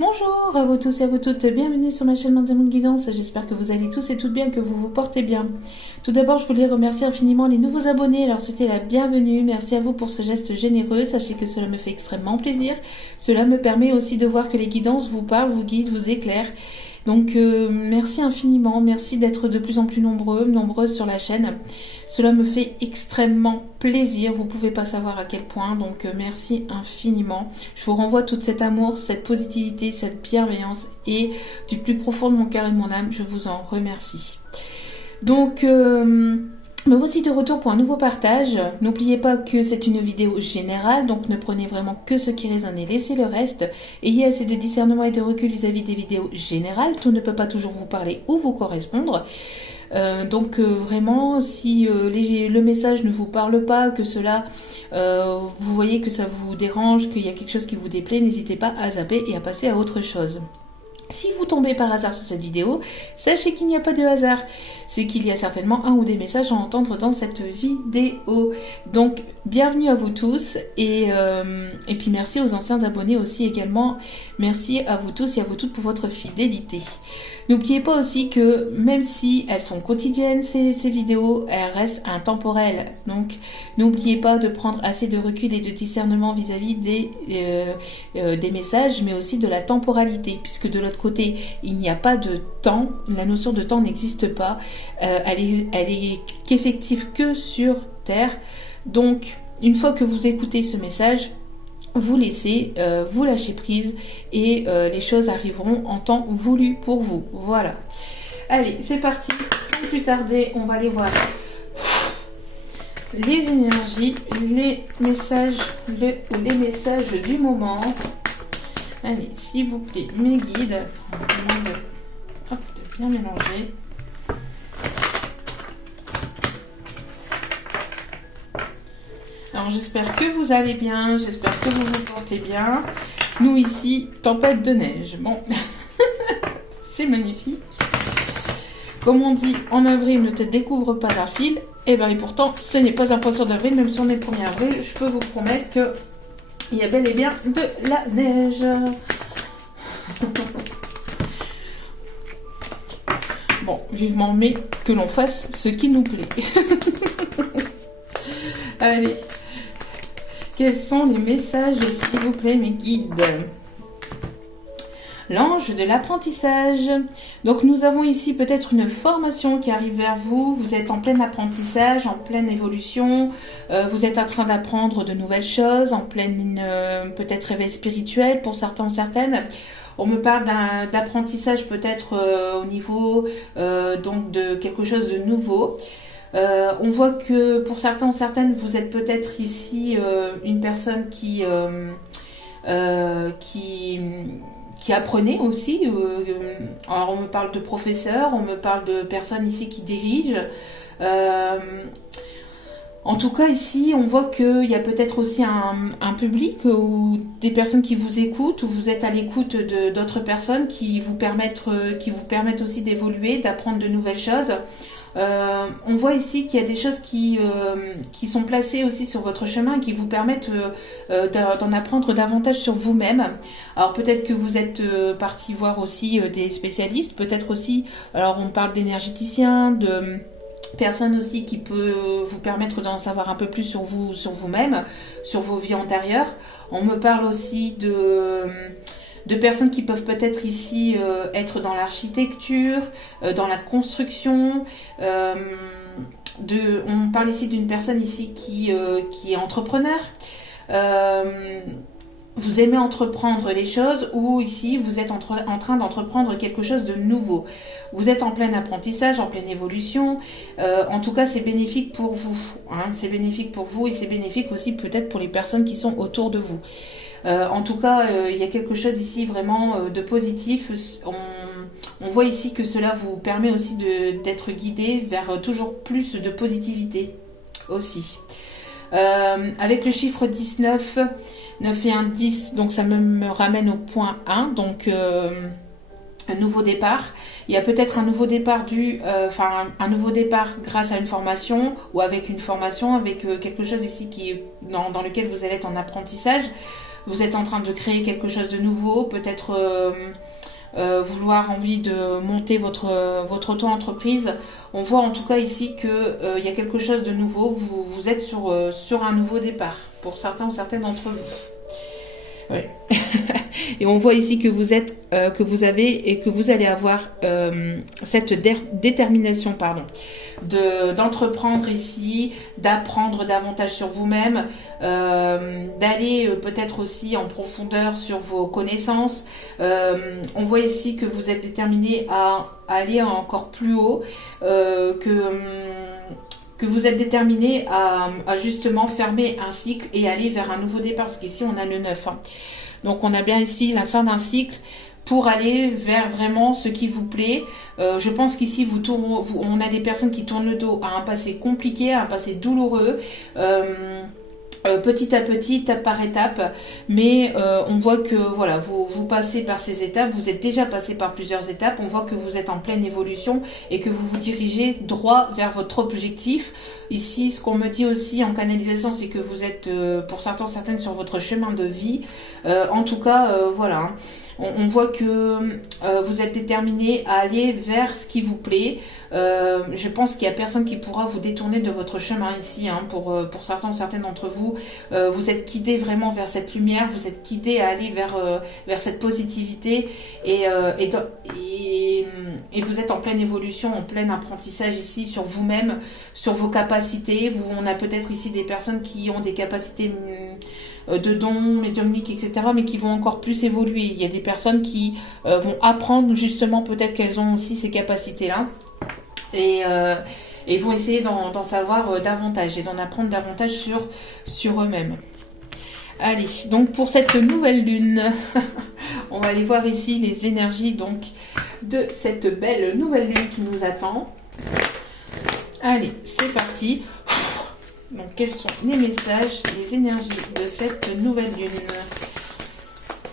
Bonjour à vous tous et à vous toutes, bienvenue sur ma chaîne Manzamoun Guidance, j'espère que vous allez tous et toutes bien, que vous vous portez bien. Tout d'abord, je voulais remercier infiniment les nouveaux abonnés, leur souhaiter la bienvenue, merci à vous pour ce geste généreux, sachez que cela me fait extrêmement plaisir, cela me permet aussi de voir que les guidances vous parlent, vous guident, vous éclairent. Donc merci infiniment, merci d'être de plus en plus nombreuses sur la chaîne. Cela me fait extrêmement plaisir, vous ne pouvez pas savoir à quel point, donc merci infiniment. Je vous renvoie tout cet amour, cette positivité, cette bienveillance et du plus profond de mon cœur et de mon âme, je vous en remercie. Donc me voici de retour pour un nouveau partage. N'oubliez pas que c'est une vidéo générale, donc ne prenez vraiment que ce qui résonne et laissez le reste. Ayez assez de discernement et de recul vis-à-vis des vidéos générales. Tout ne peut pas toujours vous parler ou vous correspondre. Vraiment, si le message ne vous parle pas, que cela, vous voyez que ça vous dérange, qu'il y a quelque chose qui vous déplaît, n'hésitez pas à zapper et à passer à autre chose. Si vous tombez par hasard sur cette vidéo, sachez qu'il n'y a pas de hasard. C'est qu'il y a certainement un ou des messages à entendre dans cette vidéo. Donc, bienvenue à vous tous et puis merci aux anciens abonnés aussi également. Merci à vous tous et à vous toutes pour votre fidélité. N'oubliez pas aussi que même si elles sont quotidiennes, ces vidéos, elles restent intemporelles. Donc, n'oubliez pas de prendre assez de recul et de discernement vis-à-vis des messages, mais aussi de la temporalité, puisque de l'autre côté, il n'y a pas de temps, la notion de temps n'existe pas, elle est qu'effective que sur Terre. Donc, une fois que vous écoutez ce message, vous laissez, vous lâchez prise et les choses arriveront en temps voulu pour vous. Voilà. Allez, c'est parti. Sans plus tarder, on va aller voir les énergies, les messages du moment. Allez, s'il vous plaît, mes guides, de bien mélanger. Alors j'espère que vous allez bien, j'espère que vous vous portez bien. Nous ici, tempête de neige. Bon, c'est magnifique. Comme on dit, en avril, ne te découvre pas la file. Et bien, et pourtant, ce n'est pas un poisson d'avril, même si on est le 1er avril, je peux vous promettre que il y a bel et bien de la neige. Bon, vivement, mais que l'on fasse ce qui nous plaît. Allez. Quels sont les messages, s'il vous plaît, mes guides? L'ange de l'apprentissage. Donc nous avons ici peut-être une formation qui arrive vers vous. Vous êtes en plein apprentissage, en pleine évolution. Vous êtes en train d'apprendre de nouvelles choses, en pleine peut-être réveil spirituel pour certains ou certaines. On me parle d'apprentissage peut-être au niveau donc de quelque chose de nouveau. On voit que pour certains ou certaines, vous êtes peut-être ici une personne qui apprenait aussi. Alors on me parle de professeurs, on me parle de personnes ici qui dirigent. En tout cas ici, on voit qu'il y a peut-être aussi un public ou des personnes qui vous écoutent, ou vous êtes à l'écoute d'autres personnes qui vous permettent aussi d'évoluer, d'apprendre de nouvelles choses. On voit ici qu'il y a des choses qui sont placées aussi sur votre chemin et qui vous permettent d'en apprendre davantage sur vous-même. Alors peut-être que vous êtes parti voir aussi des spécialistes, peut-être aussi, alors on parle d'énergéticiens, de personnes aussi qui peut vous permettre d'en savoir un peu plus sur vous-même, sur vos vies antérieures. On me parle aussi de personnes qui peuvent peut-être ici être dans l'architecture, dans la construction. On parle ici d'une personne ici qui est entrepreneur. Vous aimez entreprendre les choses, ou ici vous êtes en train d'entreprendre quelque chose de nouveau. Vous êtes en plein apprentissage, en pleine évolution. En tout cas, c'est bénéfique pour vous. Hein, c'est bénéfique pour vous et c'est bénéfique aussi peut-être pour les personnes qui sont autour de vous. En tout cas, il y a quelque chose ici vraiment de positif. On voit ici que cela vous permet aussi d'être guidé vers toujours plus de positivité aussi. Avec le chiffre 19, 9 et 1, 10, donc ça me ramène au point 1, donc un nouveau départ. Il y a peut-être un nouveau départ un nouveau départ grâce à une formation ou avec une formation, avec quelque chose ici dans lequel vous allez être en apprentissage. vous êtes en train de créer quelque chose de nouveau, peut-être vouloir envie de monter votre auto-entreprise. On voit en tout cas ici que y a quelque chose de nouveau, vous êtes sur un nouveau départ, pour certains ou certaines d'entre vous. Ouais. Et on voit ici que vous êtes, que vous avez et que vous allez avoir cette détermination, pardon, d'entreprendre ici, d'apprendre davantage sur vous-même, d'aller peut-être aussi en profondeur sur vos connaissances. On voit ici que vous êtes déterminé à aller encore plus haut, que vous êtes déterminé à justement fermer un cycle et aller vers un nouveau départ, parce qu'ici on a le 9. Hein. Donc on a bien ici la fin d'un cycle pour aller vers vraiment ce qui vous plaît. Je pense qu'ici on a des personnes qui tournent le dos à un passé compliqué, à un passé douloureux. Petit à petit, étape par étape, mais on voit que voilà, vous passez par ces étapes, vous êtes déjà passé par plusieurs étapes, on voit que vous êtes en pleine évolution et que vous vous dirigez droit vers votre objectif. Ici, ce qu'on me dit aussi en canalisation, c'est que vous êtes pour certaines sur votre chemin de vie. En tout cas, voilà. Hein. On voit que vous êtes déterminé à aller vers ce qui vous plaît. Je pense qu'il n'y a personne qui pourra vous détourner de votre chemin ici. Hein, pour certains ou certaines d'entre vous, vous êtes guidés vraiment vers cette lumière, vous êtes guidés à aller vers cette positivité et vous êtes en pleine évolution, en plein apprentissage ici sur vous-même, sur vos capacités. On a peut-être ici des personnes qui ont des capacités de dons, médiumniques, etc., mais qui vont encore plus évoluer. Il y a des personnes qui vont apprendre justement peut-être qu'elles ont aussi ces capacités-là et vont essayer d'en savoir davantage et d'en apprendre davantage sur eux-mêmes. Allez, donc pour cette nouvelle lune, on va aller voir ici les énergies donc de cette belle nouvelle lune qui nous attend. Allez, c'est parti. Donc, quels sont les messages, les énergies de cette nouvelle lune?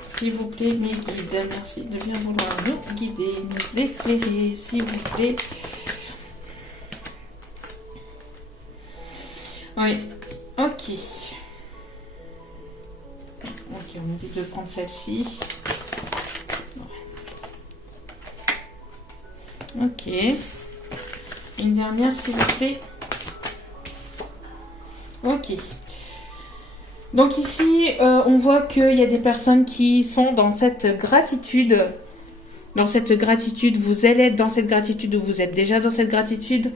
S'il vous plaît, mes guides, merci de bien vouloir nous guider, nous éclairer, s'il vous plaît. Oui, ok. Ok, on me dit de prendre celle-ci. Ok. Une dernière, s'il vous plaît. Ok. Donc ici, on voit qu'il y a des personnes qui sont dans cette gratitude. Dans cette gratitude, vous allez être dans cette gratitude ou vous êtes déjà dans cette gratitude.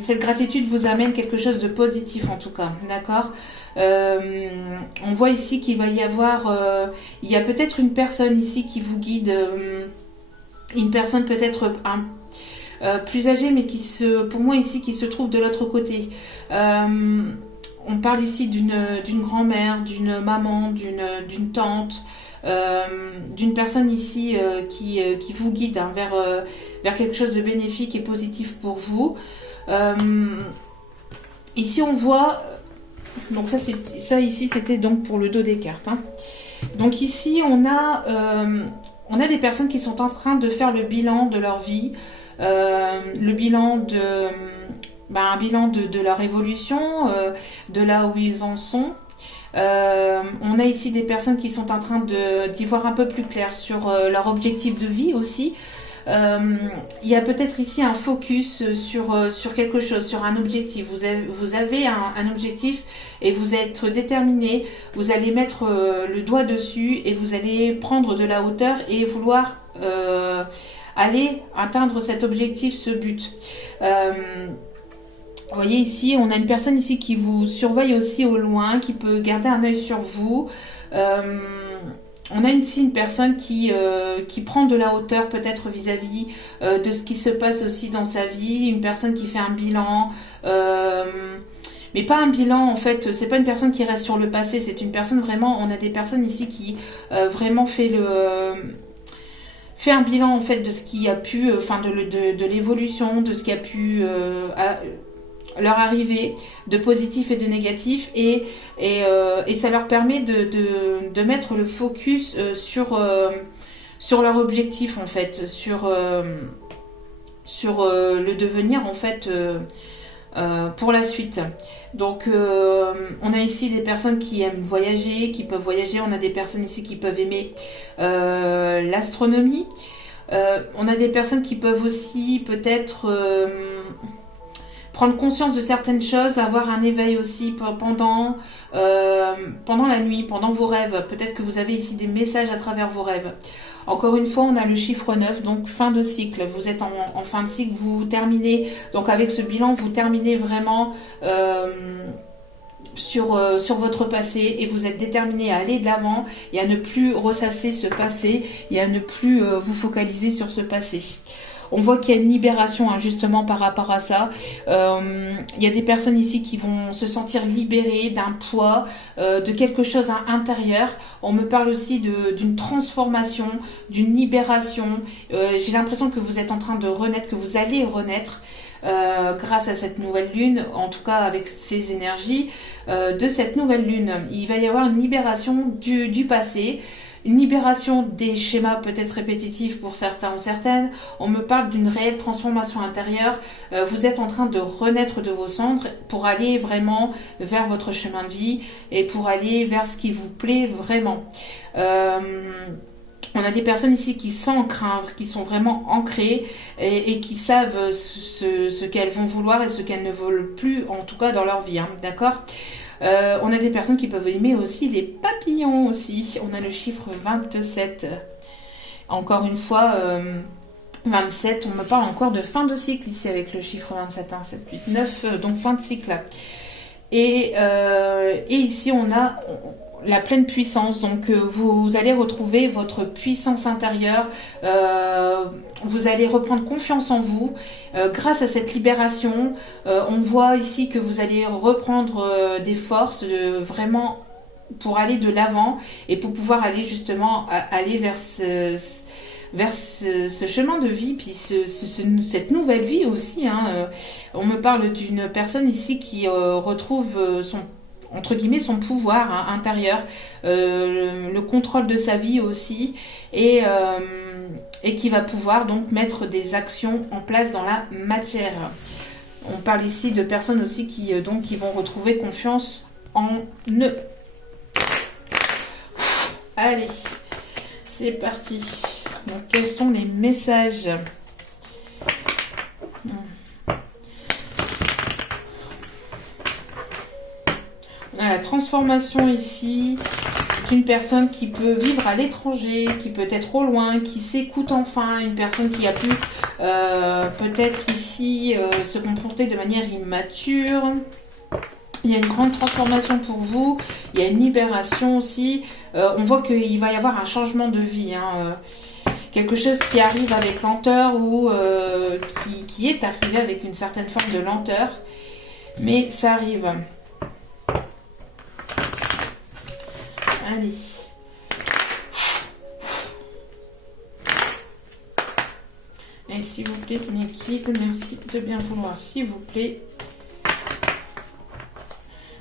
Cette gratitude vous amène quelque chose de positif en tout cas, d'accord. On voit ici qu'il va y avoir, il y a peut-être une personne ici qui vous guide, une personne peut-être plus âgée, mais pour moi ici, qui se trouve de l'autre côté. On parle ici d'une grand-mère, d'une maman, d'une tante, d'une personne ici qui vous guide hein, vers quelque chose de bénéfique et positif pour vous. Ici on voit, donc ça ici c'était donc pour le dos des cartes. Hein. Donc ici on a des personnes qui sont en train de faire le bilan de leur vie, le bilan un bilan de leur évolution, de là où ils en sont. On a ici des personnes qui sont en train d'y voir un peu plus clair sur leur objectif de vie aussi. Il y a peut-être ici un focus sur quelque chose, sur un objectif. Vous avez un objectif et vous êtes déterminé. Vous allez mettre le doigt dessus et vous allez prendre de la hauteur et vouloir aller atteindre cet objectif, ce but. Vous voyez ici, on a une personne ici qui vous surveille aussi au loin, qui peut garder un œil sur vous. On a ici une personne qui prend de la hauteur peut-être vis-à-vis de ce qui se passe aussi dans sa vie. Une personne qui fait un bilan, mais pas un bilan en fait. C'est pas une personne qui reste sur le passé. C'est une personne vraiment. On a des personnes ici qui vraiment fait un bilan en fait de ce qui a pu, de l'évolution, de ce qui a pu leur arriver, de positif et de négatif, et ça leur permet de mettre le focus sur leur objectif en fait, sur le devenir en fait pour la suite. Donc on a ici des personnes qui aiment voyager, qui peuvent voyager. On a des personnes ici qui peuvent aimer l'astronomie. On a des personnes qui peuvent aussi peut-être prendre conscience de certaines choses, avoir un éveil aussi pendant la nuit, pendant vos rêves. Peut-être que vous avez ici des messages à travers vos rêves. Encore une fois, on a le chiffre 9, donc fin de cycle. Vous êtes en fin de cycle, vous terminez, donc avec ce bilan, vous terminez vraiment sur votre passé et vous êtes déterminé à aller de l'avant et à ne plus ressasser ce passé et à ne plus vous focaliser sur ce passé. On voit qu'il y a une libération justement par rapport à ça. Il y a des personnes ici qui vont se sentir libérées d'un poids, de quelque chose à l'intérieur. On me parle aussi d'une transformation, d'une libération. J'ai l'impression que vous êtes en train de renaître, que vous allez renaître grâce à cette nouvelle lune, en tout cas avec ces énergies de cette nouvelle lune. Il va y avoir une libération du passé. Une libération des schémas peut-être répétitifs pour certains ou certaines. On me parle d'une réelle transformation intérieure. Vous êtes en train de renaître de vos cendres pour aller vraiment vers votre chemin de vie et pour aller vers ce qui vous plaît vraiment. On a des personnes ici qui s'ancrent, qui sont vraiment ancrées et qui savent ce qu'elles vont vouloir et ce qu'elles ne veulent plus, en tout cas dans leur vie. D'accord ? On a des personnes qui peuvent aimer aussi les papillons aussi. On a le chiffre 27. Encore une fois, 27, on me parle encore de fin de cycle ici avec le chiffre 27. 7, 8, 9, donc fin de cycle. Et ici, on a la pleine puissance. Donc, vous allez retrouver votre puissance intérieure. Vous allez reprendre confiance en vous. Grâce à cette libération, on voit ici que vous allez reprendre des forces vraiment pour aller de l'avant et pour pouvoir aller justement aller vers ce chemin de vie, puis cette nouvelle vie aussi. On me parle d'une personne ici qui retrouve entre guillemets son pouvoir intérieur, le contrôle de sa vie aussi, et qui va pouvoir donc mettre des actions en place dans la matière. On parle ici de personnes aussi qui vont retrouver confiance en eux. Allez, c'est parti. Donc, quels sont les messages ? On a la transformation ici d'une personne qui peut vivre à l'étranger, qui peut être au loin, qui s'écoute enfin, une personne qui a pu peut-être ici se comporter de manière immature. Il y a une grande transformation pour vous, il y a une libération aussi. On voit qu'il va y avoir un changement de vie, quelque chose qui arrive avec lenteur ou qui est arrivé avec une certaine forme de lenteur, mais ça arrive. Allez. Et s'il vous plaît, mes guides, merci de bien vouloir, s'il vous plaît,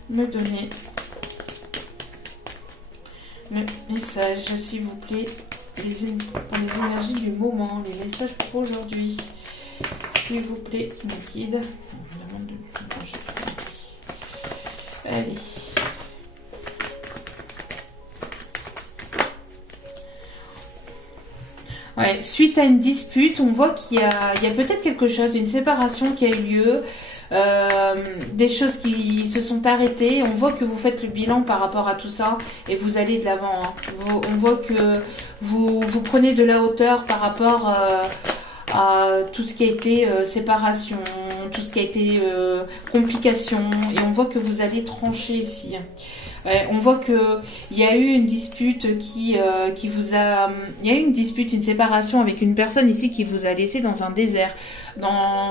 me donner le message, s'il vous plaît, pour les énergies du moment, les messages pour aujourd'hui. S'il vous plaît, mes guides. Allez. Ouais, suite à une dispute, on voit qu'il y a peut-être quelque chose, une séparation qui a eu lieu, des choses qui se sont arrêtées. On voit que vous faites le bilan par rapport à tout ça et vous allez de l'avant. On voit que vous prenez de la hauteur par rapport à tout ce qui a été séparation, tout ce qui a été complication, et on voit que vous allez trancher ici. On voit que il y a eu une dispute qui vous a, il y a eu une dispute, une séparation avec une personne ici qui vous a laissé dans un désert,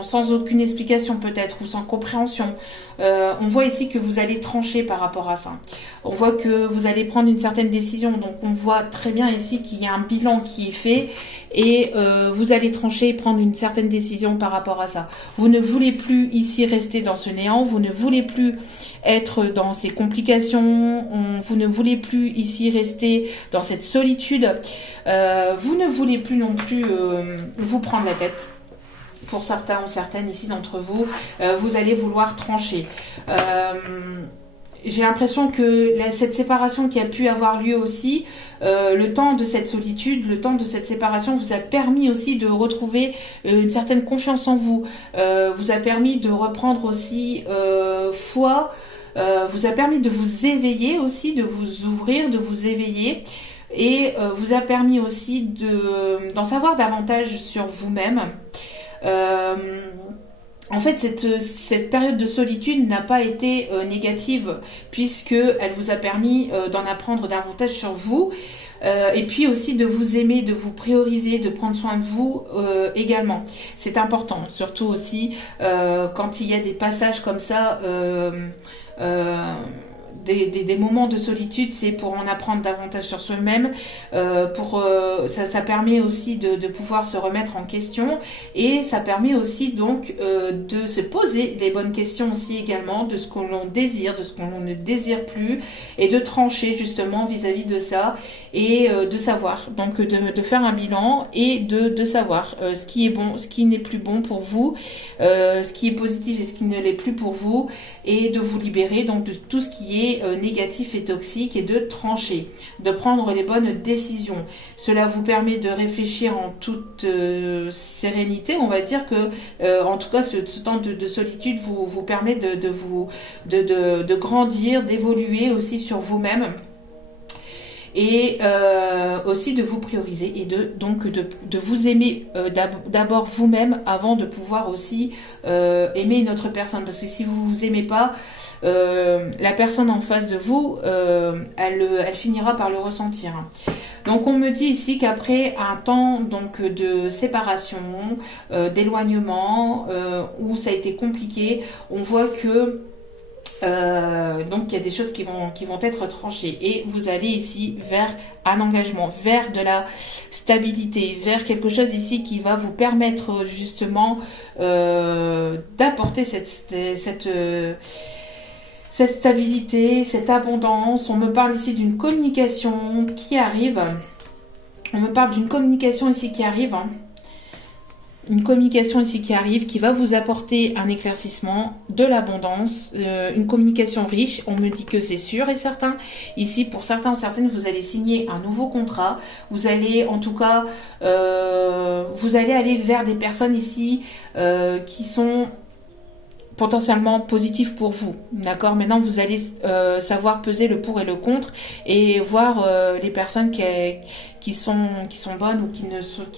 sans aucune explication peut-être ou sans compréhension. On voit ici que vous allez trancher par rapport à ça. On voit que vous allez prendre une certaine décision. Donc on voit très bien ici qu'il y a un bilan qui est fait et vous allez trancher et prendre une certaine décision par rapport à ça. Vous ne voulez plus ici rester dans ce néant. Vous ne voulez plus être dans ces complications. Vous ne voulez plus ici rester dans cette solitude. Vous ne voulez plus non plus vous prendre la tête. pour certains ou certaines ici d'entre vous, vous allez vouloir trancher. J'ai l'impression que cette séparation qui a pu avoir lieu aussi, le temps de cette solitude, le temps de cette séparation vous a permis aussi de retrouver une certaine confiance en vous, vous a permis de reprendre aussi foi, vous a permis de vous éveiller aussi, de vous ouvrir, de vous éveiller, et vous a permis aussi d'en savoir davantage sur vous-même. En fait, cette période de solitude n'a pas été négative, puisque elle vous a permis d'en apprendre davantage sur vous, et puis aussi de vous aimer, de vous prioriser, de prendre soin de vous également. C'est important, surtout aussi quand il y a des passages comme ça, des moments de solitude, c'est pour en apprendre davantage sur soi-même, ça permet aussi de pouvoir se remettre en question, et ça permet aussi donc de se poser les bonnes questions aussi également, de ce qu'on désire, de ce qu'on ne désire plus, et de trancher justement vis-à-vis de ça, et de savoir, donc de faire un bilan, et de savoir ce qui est bon, ce qui n'est plus bon pour vous, ce qui est positif et ce qui ne l'est plus pour vous, et de vous libérer donc de tout ce qui est négatif et toxique, et de trancher, de prendre les bonnes décisions. Cela vous permet de réfléchir en toute sérénité. On va dire que en tout cas ce temps de solitude vous permet de grandir, d'évoluer aussi sur vous-même, et aussi de vous prioriser, et donc de vous aimer d'abord vous-même avant de pouvoir aussi aimer une autre personne, parce que si vous vous aimez pas, la personne en face de vous, elle finira par le ressentir. Donc on me dit ici qu'après un temps donc de séparation, d'éloignement, où ça a été compliqué, on voit que donc il y a des choses qui vont être tranchées, et vous allez ici vers un engagement, vers de la stabilité, vers quelque chose ici qui va vous permettre justement d'apporter cette stabilité, cette abondance. On me parle ici d'une communication qui arrive. On me parle d'une communication ici qui arrive. Une communication ici qui arrive, qui va vous apporter un éclaircissement, de l'abondance, une communication riche. On me dit que c'est sûr et certain. Ici, pour certains ou certaines, vous allez signer un nouveau contrat. Vous allez, en tout cas, vous allez aller vers des personnes ici qui sont potentiellement positif pour vous, d'accord? Maintenant, vous allez savoir peser le pour et le contre, et voir les personnes qui sont bonnes ou qui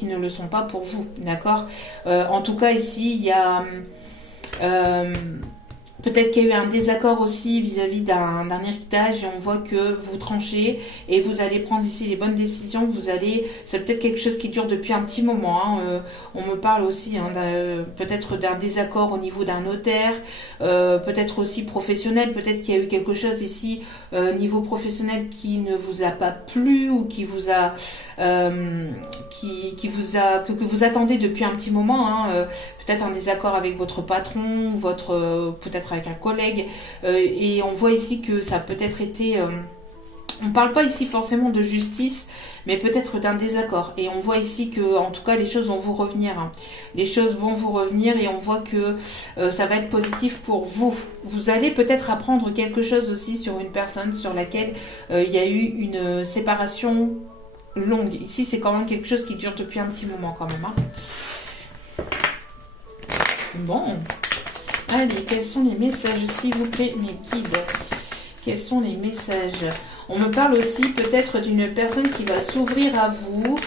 ne le sont pas pour vous, d'accord? En tout cas, ici, il y a peut-être qu'il y a eu un désaccord aussi vis-à-vis d'un héritage, et on voit que vous tranchez et vous allez prendre ici les bonnes décisions. C'est peut-être quelque chose qui dure depuis un petit moment, hein. On me parle aussi peut-être d'un désaccord au niveau d'un notaire, peut-être aussi professionnel, peut-être qu'il y a eu quelque chose ici niveau professionnel qui ne vous a pas plu, ou qui vous a que vous attendez depuis un petit moment, hein. Peut-être un désaccord avec votre patron, peut-être avec un collègue, et on voit ici que ça a peut-être été, on ne parle pas ici forcément de justice, mais peut-être d'un désaccord, et on voit ici que en tout cas les choses vont vous revenir, hein. Les choses vont vous revenir, et on voit que ça va être positif pour vous. Vous allez peut-être apprendre quelque chose aussi sur une personne sur laquelle il y a eu une séparation longue. Ici c'est quand même quelque chose qui dure depuis un petit moment quand même, hein. Bon, allez, quels sont les messages, s'il vous plaît, mes guides? Quels sont les messages? On me parle aussi peut-être d'une personne qui va s'ouvrir à vous.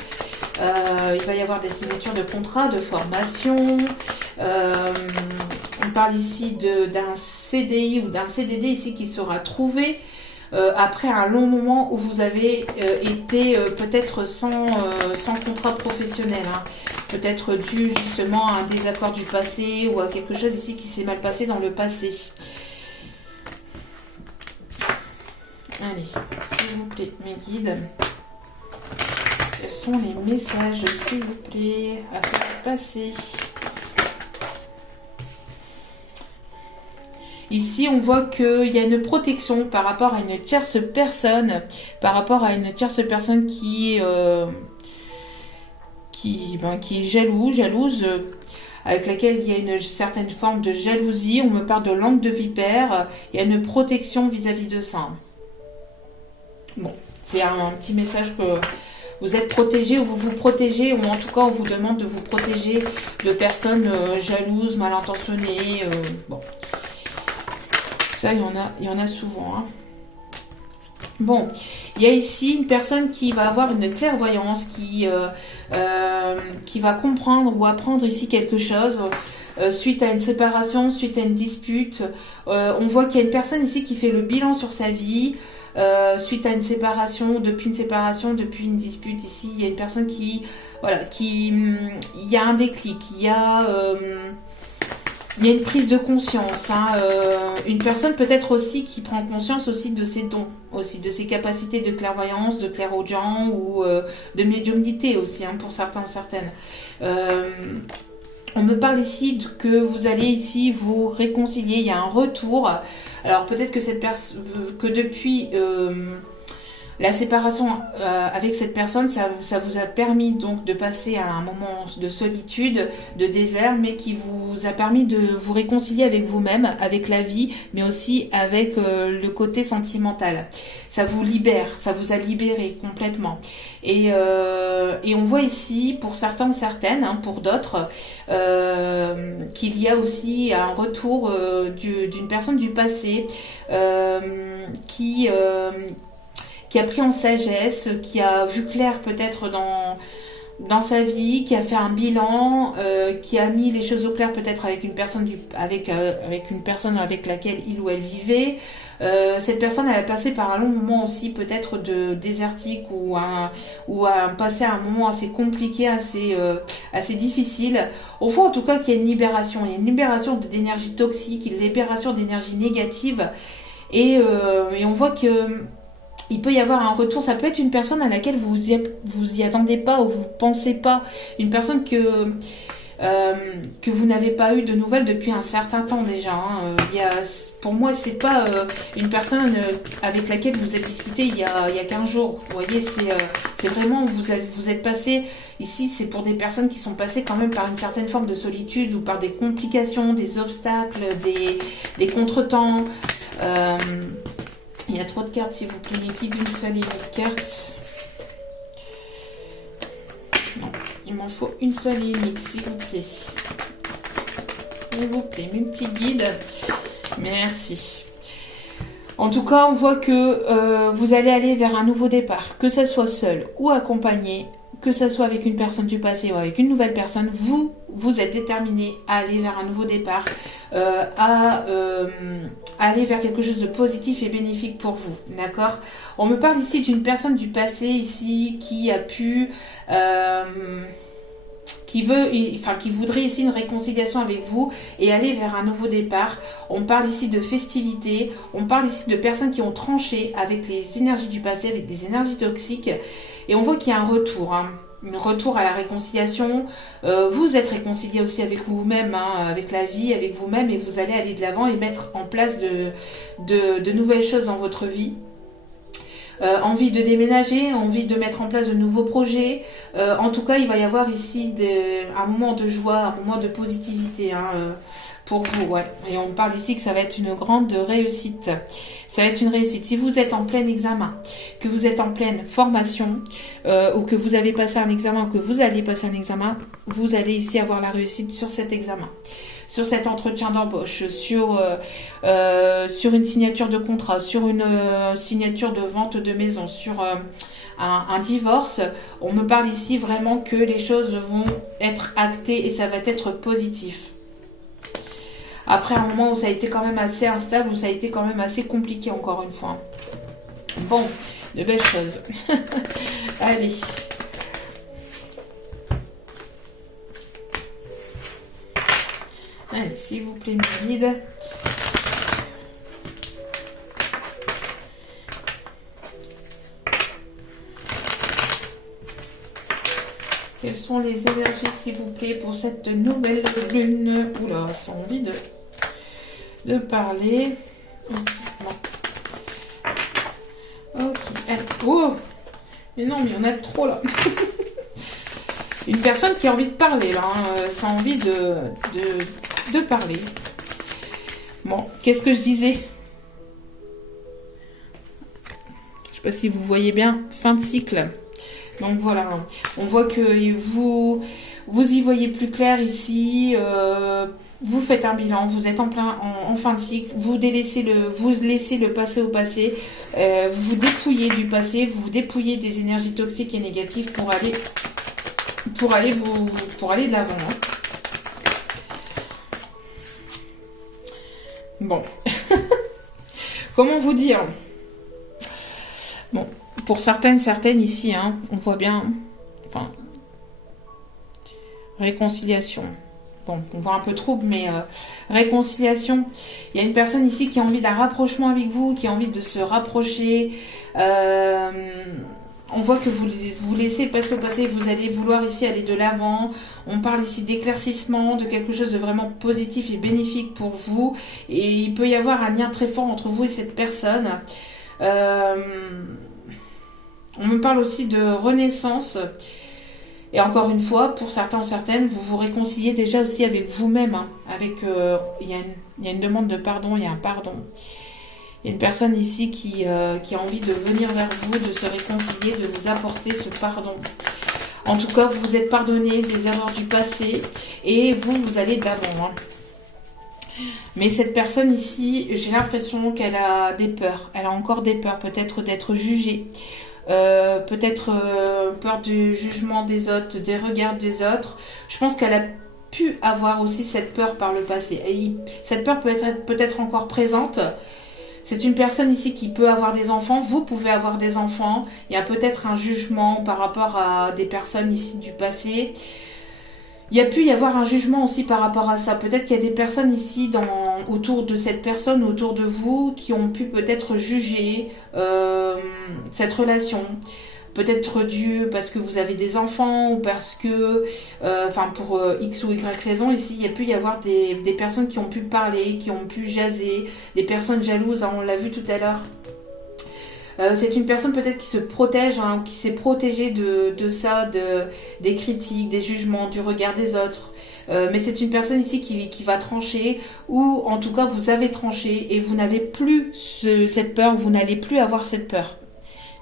Il va y avoir des signatures de contrats, de formation. On parle ici d'un CDI ou d'un CDD ici qui sera trouvé après un long moment où vous avez été peut-être sans contrat professionnel, hein. Peut-être dû justement à un désaccord du passé, ou à quelque chose ici qui s'est mal passé dans le passé. Allez, s'il vous plaît, mes guides, quels sont les messages, s'il vous plaît, à faire passer? Ici, on voit qu'il y a une protection par rapport à une tierce personne, qui est jalouse. avec laquelle il y a une certaine forme de jalousie. On me parle de langue de vipère. Il y a une protection vis-à-vis de ça. Bon, c'est un petit message que vous êtes protégé ou vous vous protégez, ou en tout cas on vous demande de vous protéger de personnes jalouses, mal intentionnées. Bon, ça il y en a souvent. Hein. Bon, il y a ici une personne qui va avoir une clairvoyance, qui va comprendre ou apprendre ici quelque chose suite à une séparation, suite à une dispute. On voit qu'il y a une personne ici qui fait le bilan sur sa vie. Suite à une séparation, depuis une dispute, ici, il y a une personne qui, voilà, il y a un déclic, il y a une prise de conscience, hein, une personne peut-être aussi qui prend conscience aussi de ses dons, aussi de ses capacités de clairvoyance, de clairaudient ou de médiumnité aussi, hein, pour certains ou certaines. On me parle ici que vous allez ici vous réconcilier, il y a un retour. Alors peut-être que depuis la séparation avec cette personne, ça vous a permis donc de passer à un moment de solitude, de désert, mais qui vous a permis de vous réconcilier avec vous-même, avec la vie, mais aussi avec le côté sentimental. Ça vous libère, ça vous a libéré complètement. Et on voit ici, pour certains ou certaines, hein, pour d'autres, qu'il y a aussi un retour d'une personne du passé qui a pris en sagesse, qui a vu clair peut-être dans sa vie, qui a fait un bilan, qui a mis les choses au clair peut-être avec une personne avec une personne avec laquelle il ou elle vivait. Cette personne elle a passé par un long moment aussi peut-être de désertique ou a passé un moment assez compliqué, assez difficile. Au fond en tout cas qu'il y a une libération, d'énergie toxique, une libération d'énergie négative et on voit que il peut y avoir un retour, ça peut être une personne à laquelle vous y attendez pas ou vous pensez pas, une personne que vous n'avez pas eu de nouvelles depuis un certain temps déjà. Hein. Pour moi, c'est pas une personne avec laquelle vous êtes disputé il y a 15 jours. Vous voyez, c'est vraiment, vous êtes passé, ici c'est pour des personnes qui sont passées quand même par une certaine forme de solitude ou par des complications, des obstacles, des contretemps. Il y a trop de cartes, s'il vous plaît. Il n'y a d'une seule et unique carte. Non, il m'en faut une seule et unique, s'il vous plaît. S'il vous plaît, mes petits guides. Merci. En tout cas, on voit que vous allez aller vers un nouveau départ. Que ça soit seul ou accompagné, que ça soit avec une personne du passé ou avec une nouvelle personne, vous êtes déterminé à aller vers un nouveau départ, à aller vers quelque chose de positif et bénéfique pour vous, d'accord? On me parle ici d'une personne du passé ici qui a pu, qui voudrait ici une réconciliation avec vous et aller vers un nouveau départ. On parle ici de festivités, on parle ici de personnes qui ont tranché avec les énergies du passé, avec des énergies toxiques. Et on voit qu'il y a un retour, hein, un retour à la réconciliation. Vous êtes réconcilié aussi avec vous-même, hein, avec la vie, avec vous-même, et vous allez aller de l'avant et mettre en place de nouvelles choses dans votre vie. Envie de déménager, envie de mettre en place de nouveaux projets. En tout cas, il va y avoir ici un moment de joie, un moment de positivité, hein, pour vous, ouais. Et on parle ici que ça va être une grande réussite. Ça va être une réussite. Si vous êtes en plein examen, que vous êtes en pleine formation, ou que vous avez passé un examen, ou que vous allez passer un examen, vous allez ici avoir la réussite sur cet examen, sur cet entretien d'embauche, sur une signature de contrat, sur une signature de vente de maison, sur un divorce. On me parle ici vraiment que les choses vont être actées et ça va être positif. Après un moment où ça a été quand même assez instable, où ça a été quand même assez compliqué encore une fois. Bon, de belles choses. Allez. Allez, s'il vous plaît, mes guides. Quelles sont les énergies, s'il vous plaît, pour cette nouvelle lune? Oula, ça a envie de parler. Ok. Allez. Oh! Mais non, mais il y en a trop là. Une personne qui a envie de parler, là. Ça a envie de parler. Bon, qu'est-ce que je disais? Je sais pas si vous voyez bien. Fin de cycle. Donc voilà. On voit que vous y voyez plus clair ici. Vous faites un bilan. Vous êtes en fin de cycle. Vous laissez le passé au passé. Vous vous dépouillez du passé. Vous vous dépouillez des énergies toxiques et négatives pour aller de l'avant. Hein. Bon. Comment vous dire? Bon, pour certaines ici, hein, on voit bien, enfin, réconciliation. Bon, on voit un peu trouble, mais réconciliation. Il y a une personne ici qui a envie d'un rapprochement avec vous, qui a envie de se rapprocher. On voit que vous laissez passer au passé, vous allez vouloir ici aller de l'avant. On parle ici d'éclaircissement, de quelque chose de vraiment positif et bénéfique pour vous. Et il peut y avoir un lien très fort entre vous et cette personne. On me parle aussi de renaissance. Et encore une fois, pour certains ou certaines, vous vous réconciliez déjà aussi avec vous-même. Hein, il y a une demande de pardon, il y a un pardon. Il y a une personne ici qui a envie de venir vers vous, de se réconcilier, de vous apporter ce pardon. En tout cas, vous vous êtes pardonné des erreurs du passé et vous allez de l'avant. Hein. Mais cette personne ici, j'ai l'impression qu'elle a des peurs. Elle a encore des peurs, peut-être d'être jugée. Peut-être peur du jugement des autres, des regards des autres. Je pense qu'elle a pu avoir aussi cette peur par le passé. Et cette peur peut être encore présente. C'est une personne ici qui peut avoir des enfants. Vous pouvez avoir des enfants. Il y a peut-être un jugement par rapport à des personnes ici du passé. Il y a pu y avoir un jugement aussi par rapport à ça. Peut-être qu'il y a des personnes ici autour de cette personne, autour de vous, qui ont pu peut-être juger cette relation. Peut-être dû parce que vous avez des enfants ou parce que, pour X ou Y raison, ici, il y a pu y avoir des personnes qui ont pu parler, qui ont pu jaser, des personnes jalouses, hein, on l'a vu tout à l'heure. C'est une personne peut-être qui se protège, hein, qui s'est protégée de ça, des critiques, des jugements, du regard des autres. Mais c'est une personne ici qui va trancher, ou en tout cas vous avez tranché et vous n'avez plus cette peur, vous n'allez plus avoir cette peur.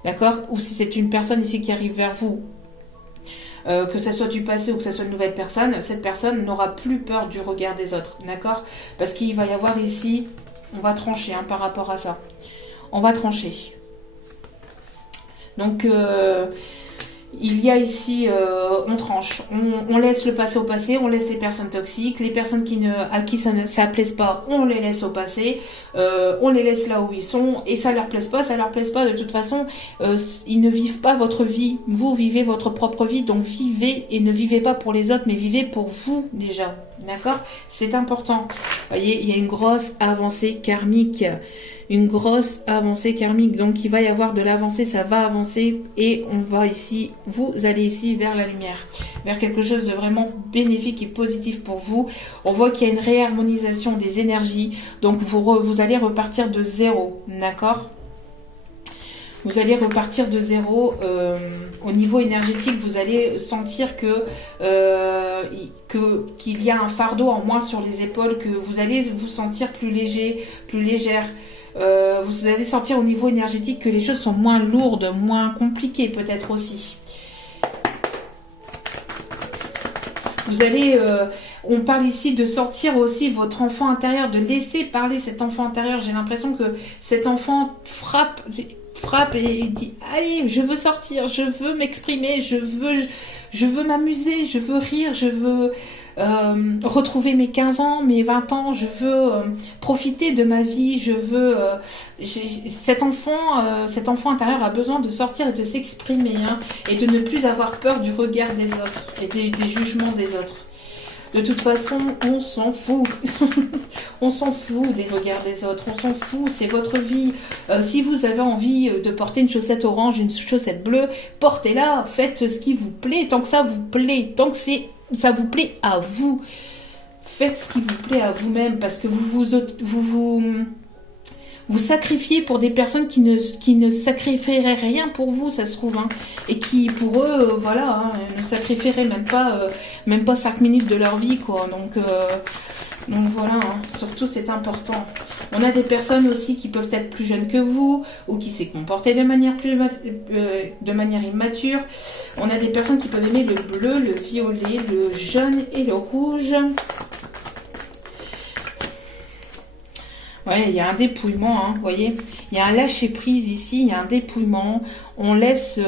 D'accord? Ou si c'est une personne ici qui arrive vers vous, que ce soit du passé ou que ce soit une nouvelle personne, cette personne n'aura plus peur du regard des autres. D'accord? Parce qu'il va y avoir ici, on va trancher hein, par rapport à ça. On va trancher. Donc, il y a ici, on tranche, on laisse le passé au passé, on laisse les personnes toxiques, les personnes à qui ça ne plaise pas, on les laisse au passé, on les laisse là où ils sont, et ça leur plaise pas, de toute façon, ils ne vivent pas votre vie, vous vivez votre propre vie, donc vivez, et ne vivez pas pour les autres, mais vivez pour vous déjà, d'accord? C'est important. Vous voyez, il y a une grosse avancée karmique. Une grosse avancée karmique, donc il va y avoir de l'avancée, ça va avancer et vous allez ici vers la lumière, vers quelque chose de vraiment bénéfique et positif pour vous. On voit qu'il y a une réharmonisation des énergies, donc vous allez repartir de zéro, d'accord? Vous allez repartir de zéro au niveau énergétique. Vous allez sentir qu'il y a un fardeau en moins sur les épaules, que vous allez vous sentir plus léger, plus légère. Vous allez sentir au niveau énergétique que les choses sont moins lourdes, moins compliquées peut-être aussi. Vous allez, on parle ici de sortir aussi votre enfant intérieur, de laisser parler cet enfant intérieur. J'ai l'impression que cet enfant frappe et dit allez, je veux sortir, je veux m'exprimer, je veux m'amuser, je veux rire, je veux retrouver mes 15 ans, mes 20 ans, je veux profiter de ma vie, je veux cet enfant intérieur a besoin de sortir et de s'exprimer hein, et de ne plus avoir peur du regard des autres et des jugements des autres. De toute façon, on s'en fout. On s'en fout des regards des autres. On s'en fout, c'est votre vie. Si vous avez envie de porter une chaussette orange, une chaussette bleue, portez-la. Faites ce qui vous plaît, tant que ça vous plaît. Tant que ça vous plaît à vous. Faites ce qui vous plaît à vous-même parce que vous sacrifiez pour des personnes qui ne sacrifieraient rien pour vous, ça se trouve, hein, et qui pour eux, voilà, hein, ne sacrifieraient même pas 5 minutes de leur vie, quoi. Donc voilà, hein, surtout c'est important. On a des personnes aussi qui peuvent être plus jeunes que vous ou qui s'est comporté de manière immature. On a des personnes qui peuvent aimer le bleu, le violet, le jaune et le rouge. Ouais, il y a un dépouillement, hein, vous voyez. Il y a un lâcher prise ici, il y a un dépouillement. On laisse,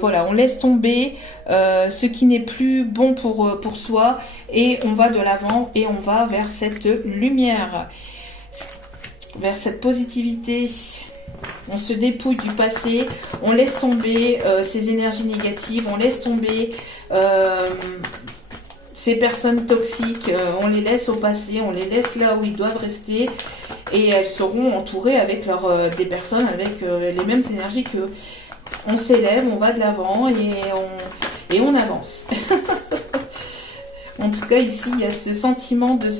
voilà, on laisse tomber ce qui n'est plus bon pour soi et on va de l'avant et on va vers cette lumière, vers cette positivité. On se dépouille du passé, on laisse tomber ces énergies négatives, on laisse tomber ces personnes toxiques, on les laisse au passé, on les laisse là où ils doivent rester et elles seront entourées avec des personnes avec les mêmes énergies qu'eux. On s'élève, on va de l'avant et on avance. En tout cas, ici, il y a ce sentiment de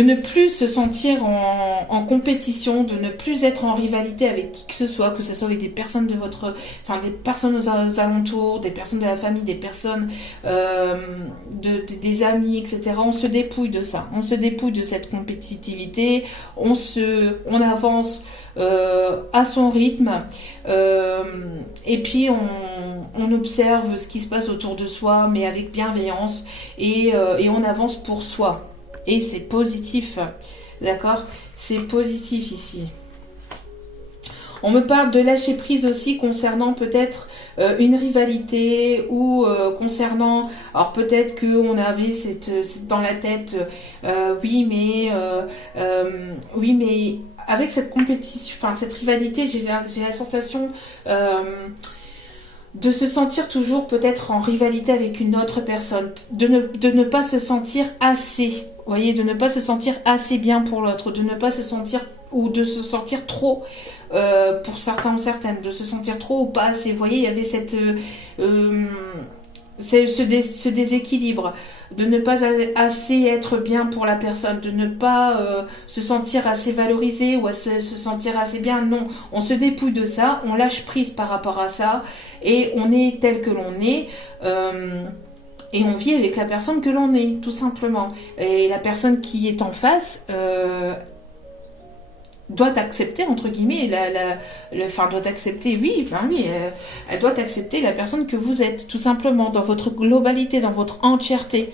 ne plus se sentir en compétition, de ne plus être en rivalité avec qui que ce soit avec des personnes des personnes aux alentours, des personnes de la famille, des personnes, des amis, etc. On se dépouille de ça, on se dépouille de cette compétitivité, on avance à son rythme, et puis on observe ce qui se passe autour de soi, mais avec bienveillance, et on avance pour soi. Et c'est positif, d'accord? C'est positif ici. On me parle de lâcher prise aussi concernant peut-être une rivalité ou concernant... Alors peut-être qu'on avait dans la tête, oui mais avec cette compétition, enfin cette rivalité, j'ai la sensation... de se sentir toujours peut-être en rivalité avec une autre personne, de ne pas se sentir assez, vous voyez, de ne pas se sentir assez bien pour l'autre, de ne pas se sentir ou de se sentir trop pour certains ou certaines, de se sentir trop ou pas assez, vous voyez, il y avait ce déséquilibre, de ne pas assez être bien pour la personne, de ne pas se sentir assez valorisé ou se sentir assez bien. Non, on se dépouille de ça, on lâche prise par rapport à ça et on est tel que l'on est. Et on vit avec la personne que l'on est, tout simplement. Et la personne qui est en face doit accepter, entre guillemets, doit accepter, oui, elle doit accepter la personne que vous êtes, tout simplement, dans votre globalité, dans votre entièreté,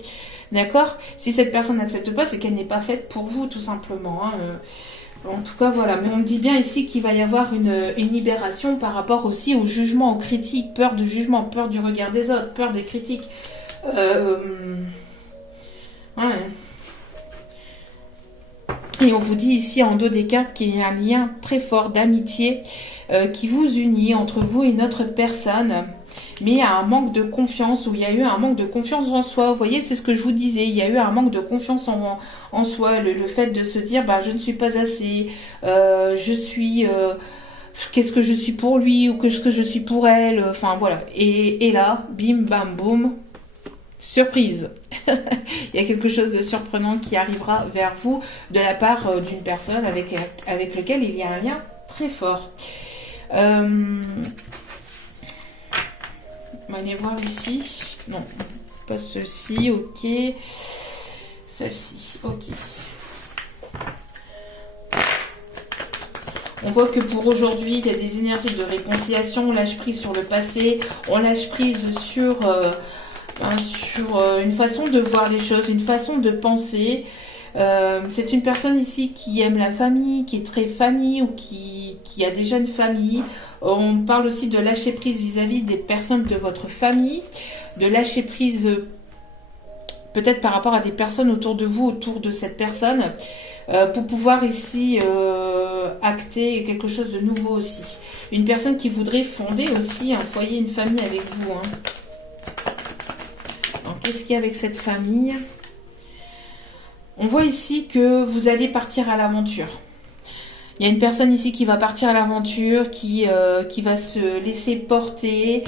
d'accord? Si cette personne n'accepte pas, c'est qu'elle n'est pas faite pour vous, tout simplement, hein. En tout cas, voilà, mais on me dit bien ici qu'il va y avoir une libération par rapport aussi au jugement, aux critiques, peur de jugement, peur du regard des autres, peur des critiques, ouais. Et on vous dit ici en dos des cartes qu'il y a un lien très fort d'amitié qui vous unit entre vous et une autre personne. Mais il y a un manque de confiance, ou il y a eu un manque de confiance en soi. Vous voyez, c'est ce que je vous disais. Il y a eu un manque de confiance en soi. Le fait de se dire, je ne suis pas assez, je suis... qu'est-ce que je suis pour lui ou qu'est-ce que je suis pour elle. Enfin, voilà. Et là, bim, bam, boum. Surprise. Il y a quelque chose de surprenant qui arrivera vers vous de la part d'une personne avec laquelle il y a un lien très fort. On va aller voir ici. Non, pas ceci. Ok. Celle-ci. Ok. On voit que pour aujourd'hui, il y a des énergies de réconciliation. On lâche prise sur le passé. On lâche prise sur une façon de voir les choses, une façon de penser. C'est une personne ici qui aime la famille, qui est très famille ou qui a déjà une famille. On parle aussi de lâcher prise vis-à-vis des personnes de votre famille, de lâcher prise peut-être par rapport à des personnes autour de vous, autour de cette personne, pour pouvoir ici acter quelque chose de nouveau aussi. Une personne qui voudrait fonder aussi un foyer, une famille avec vous, hein. Qu'est-ce qu'il y a avec cette famille? On voit ici que vous allez partir à l'aventure. Il y a une personne ici qui va partir à l'aventure, qui va se laisser porter,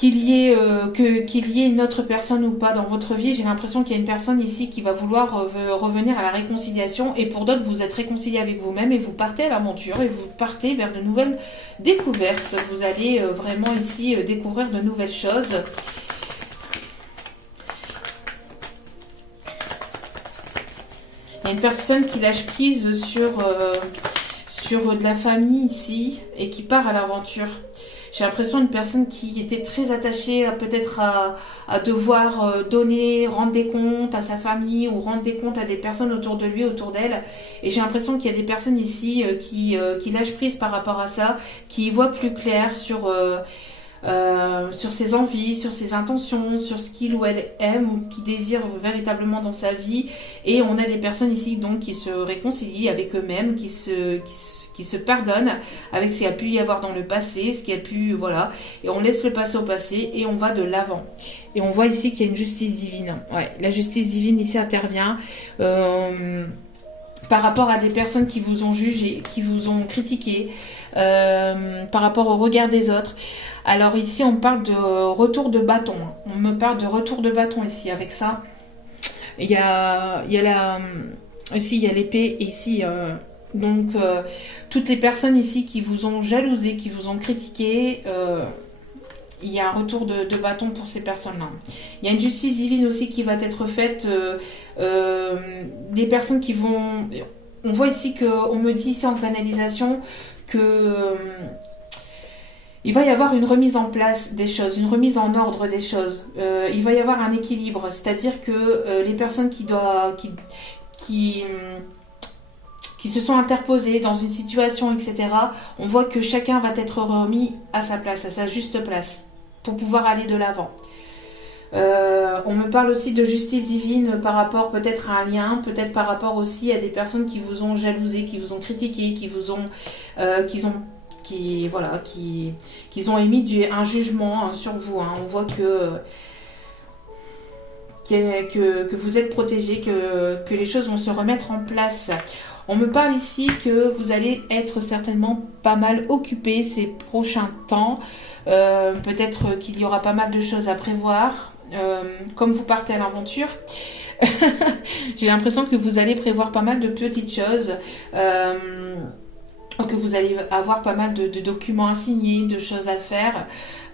qu'il y ait une autre personne ou pas dans votre vie. J'ai l'impression qu'il y a une personne ici qui va vouloir revenir à la réconciliation, et pour d'autres, vous êtes réconcilié avec vous-même et vous partez à l'aventure et vous partez vers de nouvelles découvertes. Vous allez vraiment ici découvrir de nouvelles choses. Il y a une personne qui lâche prise sur de la famille ici et qui part à l'aventure. J'ai l'impression d'une personne qui était très attachée peut-être à devoir donner, rendre des comptes à sa famille ou rendre des comptes à des personnes autour de lui, autour d'elle. Et j'ai l'impression qu'il y a des personnes ici qui lâchent prise par rapport à ça, qui y voient plus clair sur ses envies, sur ses intentions, sur ce qu'il ou elle aime ou qui désire véritablement dans sa vie. Et on a des personnes ici donc qui se réconcilient avec eux-mêmes, qui se pardonnent avec ce qu'il y a pu y avoir dans le passé, ce qui a pu, voilà, et on laisse le passé au passé et on va de l'avant. Et on voit ici qu'il y a une justice divine. Ouais, la justice divine ici intervient par rapport à des personnes qui vous ont jugé, qui vous ont critiqué, par rapport au regard des autres. Alors ici on parle de retour de bâton. On me parle de retour de bâton ici avec ça. Il y a ici il y a l'épée et ici donc toutes les personnes ici qui vous ont jalousé, qui vous ont critiqué, il y a un retour de bâton pour ces personnes-là. Il y a une justice divine aussi qui va être faite. Des personnes qui vont... On voit ici qu'on me dit ici en canalisation que il va y avoir une remise en place des choses, une remise en ordre des choses. Il va y avoir un équilibre, c'est-à-dire que les personnes qui se sont interposées dans une situation, etc., on voit que chacun va être remis à sa place, à sa juste place, pour pouvoir aller de l'avant. On me parle aussi de justice divine par rapport peut-être à un lien, peut-être par rapport aussi à des personnes qui vous ont jalousé, qui vous ont critiqué, qui ont émis un jugement sur vous. On voit que vous êtes protégé, que les choses vont se remettre en place. On me parle ici que vous allez être certainement pas mal occupé ces prochains temps. Peut-être qu'il y aura pas mal de choses à prévoir. Comme vous partez à l'aventure, j'ai l'impression que vous allez prévoir pas mal de petites choses. Que vous allez avoir pas mal de documents à signer, de choses à faire,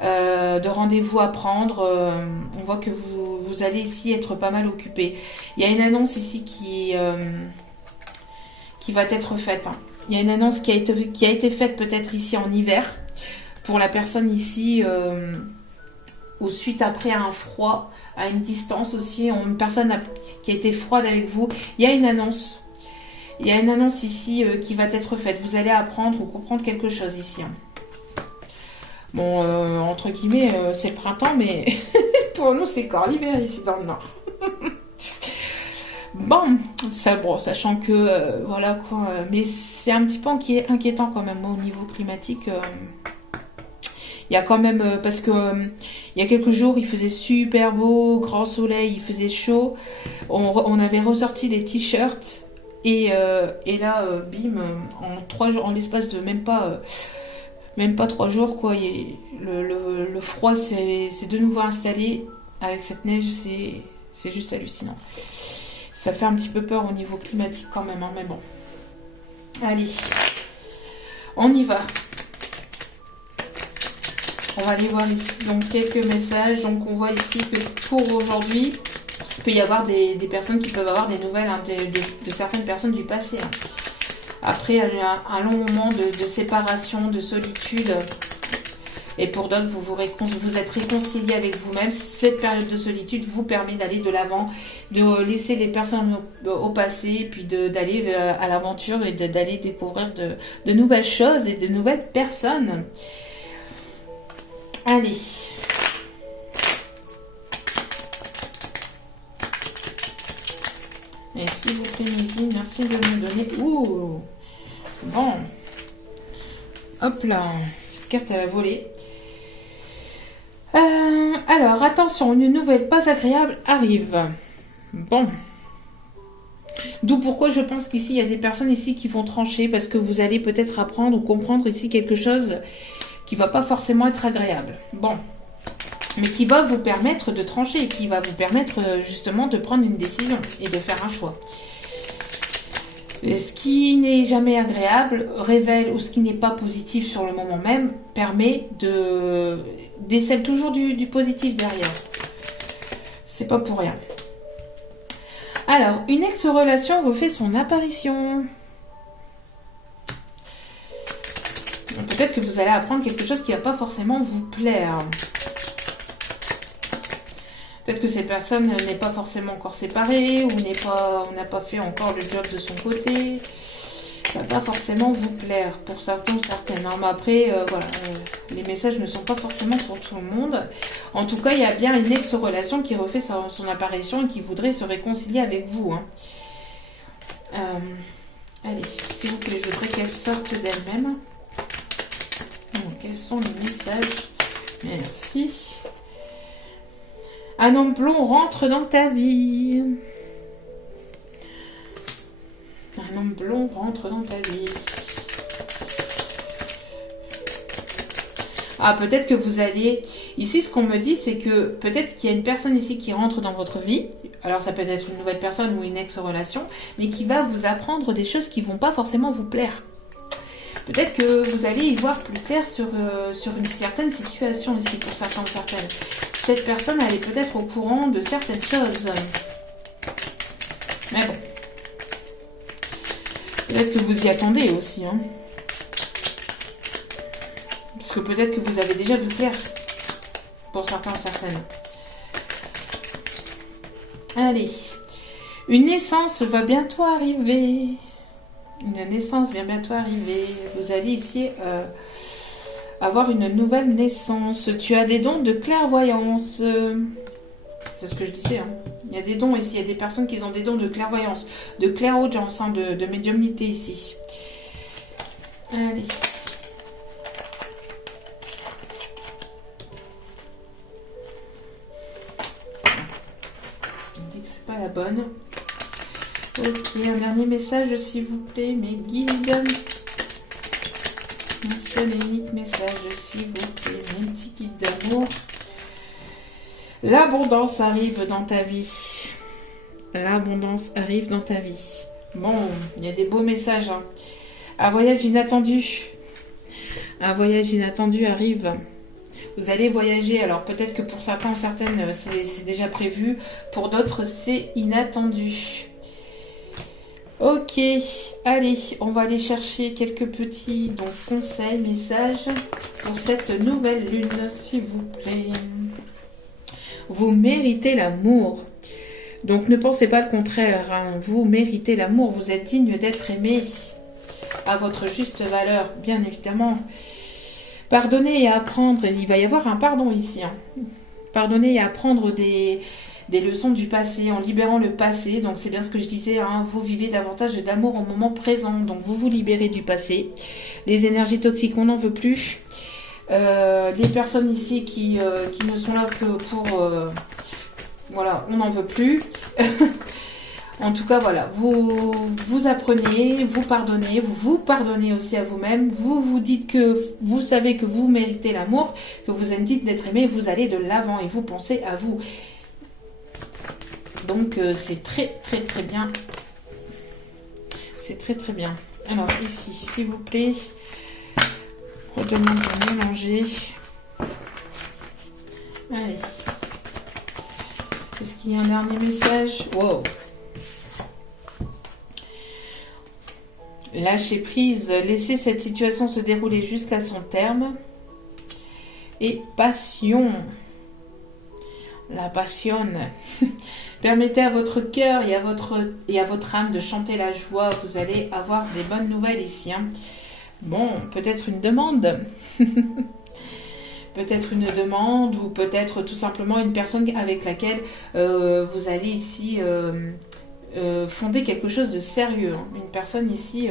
de rendez-vous à prendre. On voit que vous allez ici être pas mal occupé. Il y a une annonce ici qui va être faite. Il y a une annonce qui a été faite peut-être ici en hiver pour la personne ici ou suite après à un froid, à une distance aussi, une personne qui a été froide avec vous. Il y a une annonce. Il y a une annonce ici qui va être faite. Vous allez apprendre ou comprendre quelque chose ici. Bon, entre guillemets, c'est le printemps, mais pour nous, c'est encore l'hiver ici dans le Nord. Bon, sachant que, voilà quoi, mais c'est un petit peu inquiétant quand même au niveau climatique. Il y a quand même, parce que il y a quelques jours, il faisait super beau, grand soleil, il faisait chaud. On avait ressorti les t-shirts. Et là, bim, en l'espace de même pas 3 jours, quoi, le froid s'est de nouveau installé avec cette neige, c'est juste hallucinant. Ça fait un petit peu peur au niveau climatique quand même, mais bon. Allez, on y va. On va aller voir ici donc quelques messages. Donc on voit ici que pour aujourd'hui, il peut y avoir des personnes qui peuvent avoir des nouvelles de certaines personnes du passé. Après un long moment de séparation, de solitude, et pour d'autres, vous êtes réconciliés avec vous-même. Cette période de solitude vous permet d'aller de l'avant, de laisser les personnes au passé, puis d'aller à l'aventure et d'aller découvrir de nouvelles choses et de nouvelles personnes. Allez. Et s'il vous plaît, Mehdi, merci de me donner... Ouh. Bon. Hop là. Cette carte, elle a volé. Alors, attention, une nouvelle pas agréable arrive. Bon. D'où pourquoi je pense qu'ici, il y a des personnes ici qui vont trancher parce que vous allez peut-être apprendre ou comprendre ici quelque chose qui va pas forcément être agréable. Bon. mais qui va vous permettre de trancher, qui va vous permettre justement de prendre une décision et de faire un choix. Et ce qui n'est jamais agréable révèle, ou ce qui n'est pas positif sur le moment même, permet de décèle toujours du positif derrière. C'est pas pour rien. Alors, une ex-relation refait son apparition. Peut-être que vous allez apprendre quelque chose qui ne va pas forcément vous plaire. Peut-être que cette personne n'est pas forcément encore séparée ou n'a pas fait encore le job de son côté. Ça va pas forcément vous plaire pour certains ou certaines. Hein. Mais après, voilà, les messages ne sont pas forcément pour tout le monde. En tout cas, il y a bien une ex-relation qui refait son apparition et qui voudrait se réconcilier avec vous. Hein. Allez, s'il vous plaît, je voudrais qu'elle sorte d'elle-même. Quels sont les messages? Merci. Un homme blond rentre dans ta vie. Un homme blond rentre dans ta vie. Ah, peut-être que vous allez... Ici, ce qu'on me dit, c'est que peut-être qu'il y a une personne ici qui rentre dans votre vie. Alors, ça peut être une nouvelle personne ou une ex-relation, mais qui va vous apprendre des choses qui ne vont pas forcément vous plaire. Peut-être que vous allez y voir plus clair sur une certaine situation ici, pour certains ou certaines. Cette personne, elle est peut-être au courant de certaines choses. Mais bon. Peut-être que vous y attendez aussi. Hein. Parce que peut-être que vous avez déjà vu clair. Pour certains ou certaines. Allez. Une naissance va bientôt arriver. Une naissance vient bientôt arriver. Vous allez ici avoir une nouvelle naissance. Tu as des dons de clairvoyance. C'est ce que je disais. Hein. Il y a des dons ici. Il y a des personnes qui ont des dons de clairvoyance, de clairaudience, hein, de médiumnité ici. Allez. On dit que c'est pas la bonne. Ok, un dernier message s'il vous plaît, mes guides. Un seul et unique message s'il vous plaît, mes petits guides d'amour. L'abondance arrive dans ta vie. L'abondance arrive dans ta vie. Bon, il y a des beaux messages. Hein. Un voyage inattendu. Un voyage inattendu arrive. Vous allez voyager. Alors peut-être que pour certains ou certaines, c'est déjà prévu. Pour d'autres, c'est inattendu. Ok, allez, on va aller chercher quelques petits conseils, messages pour cette nouvelle lune, s'il vous plaît. Vous méritez l'amour. Donc ne pensez pas le contraire, hein. Vous méritez l'amour, vous êtes digne d'être aimé à votre juste valeur, bien évidemment. Pardonner et apprendre, il va y avoir un pardon ici. Hein. Pardonner et apprendre des leçons du passé, en libérant le passé. Donc c'est bien ce que je disais, hein, vous vivez davantage d'amour au moment présent. Donc vous vous libérez du passé. Les énergies toxiques, on n'en veut plus. Les personnes ici qui ne sont là que pour... voilà, on n'en veut plus. En tout cas, voilà, vous apprenez, vous pardonnez aussi à vous-même. Vous vous dites que vous savez que vous méritez l'amour, que vous êtes dites d'être aimé, vous allez de l'avant et vous pensez à vous. Donc c'est très très très bien. C'est très très bien. Alors ici, s'il vous plaît, redemande de mélanger. Allez. Est-ce qu'il y a un dernier message? Wow. Lâchez prise, laissez cette situation se dérouler jusqu'à son terme. Et passion. La passion. Permettez à votre cœur et à votre âme de chanter la joie. Vous allez avoir des bonnes nouvelles ici. Hein. Bon, peut-être une demande. Peut-être une demande ou peut-être tout simplement une personne avec laquelle vous allez ici fonder quelque chose de sérieux. Hein. Une personne ici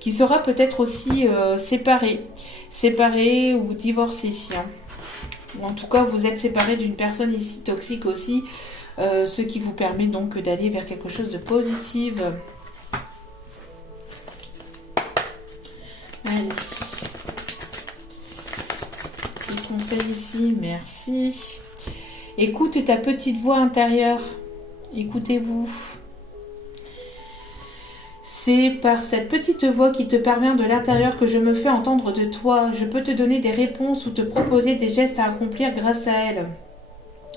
qui sera peut-être aussi séparée ou divorcée ici. Hein. Ou en tout cas, vous êtes séparé d'une personne ici toxique aussi. Ce qui vous permet donc d'aller vers quelque chose de positif. Allez. Petit conseil ici, merci. Écoute ta petite voix intérieure. Écoutez-vous. C'est par cette petite voix qui te parvient de l'intérieur que je me fais entendre de toi. Je peux te donner des réponses ou te proposer des gestes à accomplir grâce à elle.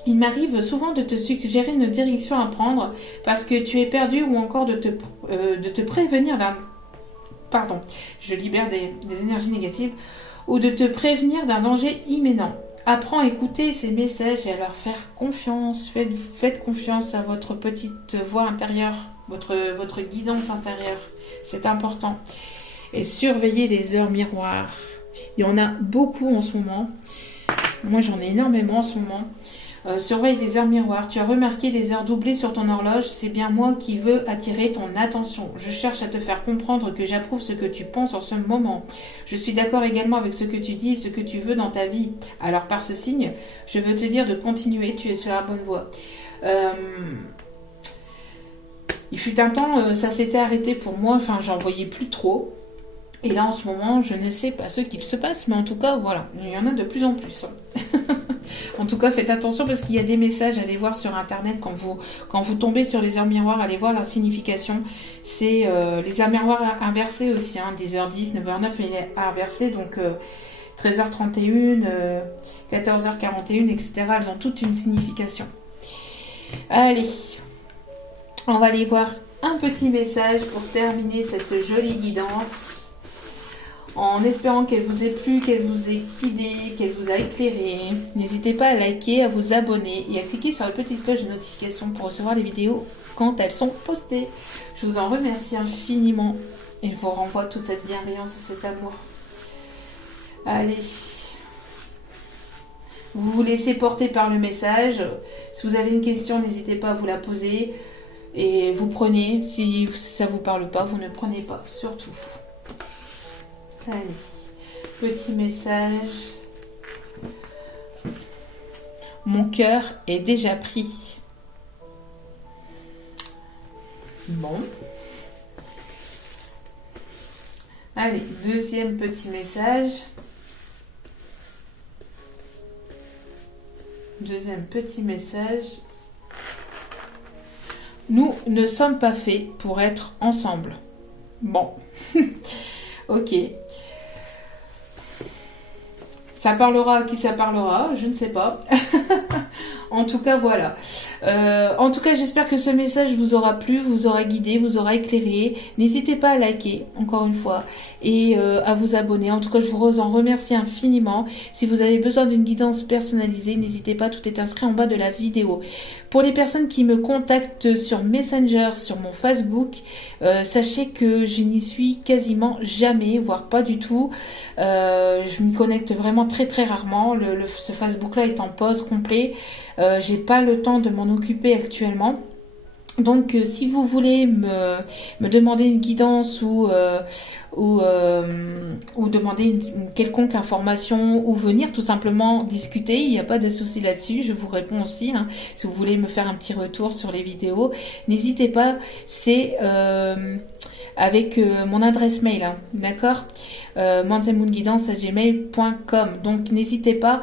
Il m'arrive souvent de te suggérer une direction à prendre parce que tu es perdu ou encore de te prévenir d'un... Pardon, je libère des énergies négatives. Ou de te prévenir d'un danger imminent. Apprends à écouter ces messages et à leur faire confiance. Faites confiance à votre petite voix intérieure, votre guidance intérieure. C'est important. Et surveillez les heures miroirs. Il y en a beaucoup en ce moment. Moi, j'en ai énormément en ce moment. Surveille les heures miroirs. Tu as remarqué des heures doublées sur ton horloge. C'est bien moi qui veux attirer ton attention. Je cherche à te faire comprendre que j'approuve ce que tu penses en ce moment. Je suis d'accord également avec ce que tu dis et ce que tu veux dans ta vie. Alors par ce signe, je veux te dire de continuer. Tu es sur la bonne voie. Il fut un temps, ça s'était arrêté pour moi. Enfin, j'en voyais plus trop. Et là, en ce moment, je ne sais pas ce qu'il se passe. Mais en tout cas, voilà. Il y en a de plus en plus. En tout cas, faites attention parce qu'il y a des messages à aller voir sur internet quand vous tombez sur les heures miroirs, allez voir la signification. C'est les heures miroirs inversées aussi, 10h10, 9h09 et inversées, donc 13h31, 14h41, etc. Elles ont toutes une signification. Allez, on va aller voir un petit message pour terminer cette jolie guidance. En espérant qu'elle vous ait plu, qu'elle vous ait guidé, qu'elle vous a éclairé. N'hésitez pas à liker, à vous abonner et à cliquer sur la petite cloche de notification pour recevoir les vidéos quand elles sont postées. Je vous en remercie infiniment et je vous renvoie toute cette bienveillance et cet amour. Allez. Vous vous laissez porter par le message. Si vous avez une question, n'hésitez pas à vous la poser. Et vous prenez. Si ça ne vous parle pas, vous ne prenez pas. Surtout. Allez, petit message. Mon cœur est déjà pris. Bon. Allez, deuxième petit message. Deuxième petit message. Nous ne sommes pas faits pour être ensemble. Bon. Ok. Ça parlera à qui ça parlera, je ne sais pas. En tout cas, voilà. En tout cas, j'espère que ce message vous aura plu, vous aura guidé, vous aura éclairé. N'hésitez pas à liker, encore une fois, et à vous abonner. En tout cas, je vous en remercie infiniment. Si vous avez besoin d'une guidance personnalisée, n'hésitez pas, tout est inscrit en bas de la vidéo. Pour les personnes qui me contactent sur Messenger, sur mon Facebook, sachez que je n'y suis quasiment jamais, voire pas du tout. Je m'y connecte vraiment très très rarement. Ce Facebook-là est en pause complet. J'ai pas le temps de m'en occuper actuellement. Donc si vous voulez me demander une guidance ou demander une quelconque information ou venir tout simplement discuter, il n'y a pas de souci là-dessus, je vous réponds aussi. Si vous voulez me faire un petit retour sur les vidéos, n'hésitez pas, c'est avec mon adresse mail, d'accord, manzelmoonguidance@gmail.com. Donc n'hésitez pas,